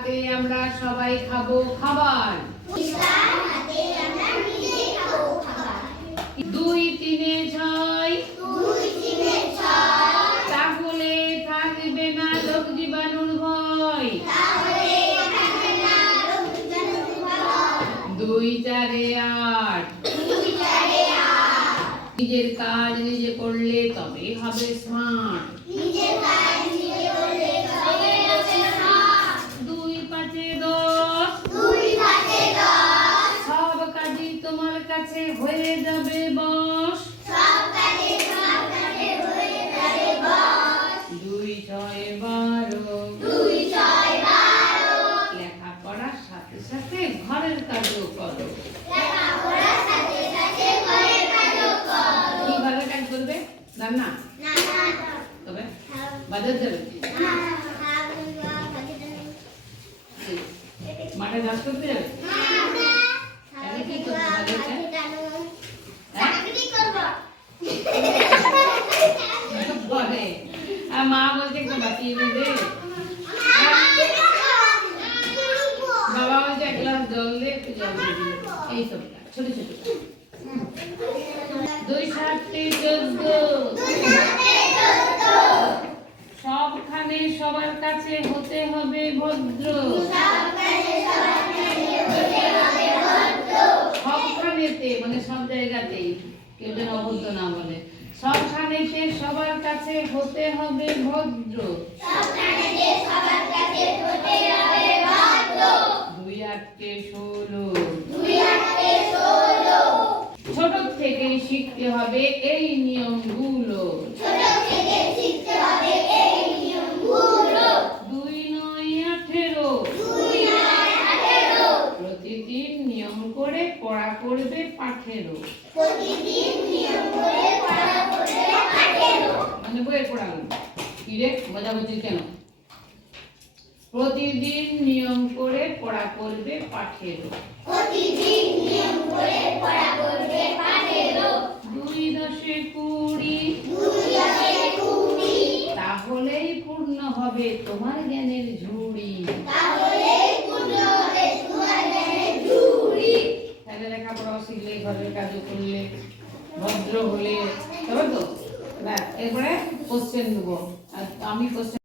হাতে আমরা সবাই খাবো খাবার। দুই তিনে ছয়, তাহলে থাকবে না রোগ জীবাণুর ভয়। দুই চারে আট, নিজের কাজ নিজে করলে তবে হবে স্মার্ট। দুই পাঁচে দশ, সব কাজই তোমার কাছে হয়ে যাবে বশ। দুই ছয় বারো, লেখাপড়ার সাথে সাথে ঘরের কাজও করো। কি ঘরের কাজ করবে? রান্না? তবে বাজার যাবে? মাঠে চাষ করতে যাবে? তাহলে কি করতে হবে? বলে আর মা বলছে একটু বাতিয়ে দে, বাবা বলছে এক গ্লাস জল দে, একটু জল দিয়ে দিল। এই সব ছোট ছোট। দুই সাতটি 14, সবখানে সবার কাছে হতে হবে ভদ্র। সবখানেতে মানে সব জায়গাতেই, কেউ যেন অভদ্র না বলে। সবখানেতে সবার কাছে হতে হবে ভদ্র। দুই আটকে 16, ছোট থেকে শিখতে হবে এই নিয়মগুলো। দুই নয় 18, প্রতিদিন নিয়ম করে পড়া করবে পাঠেরও। মানে বইয়ের পড়ানো কি রে মজা বুঝি কেন? প্রতিদিন নিয়ম করে পড়া করবে পাঠেরও। দুই দশে 20, তাহলেই পূর্ণ হবে তোমার জ্ঞানের ঝুড়ি। তাহলে লেখাপড়াও শিখলে, ঘরের কাজও করলে, ভদ্র হলে, তবে তো। এরপরে কোশ্চেন দেবো, আর আমি কোশ্চেন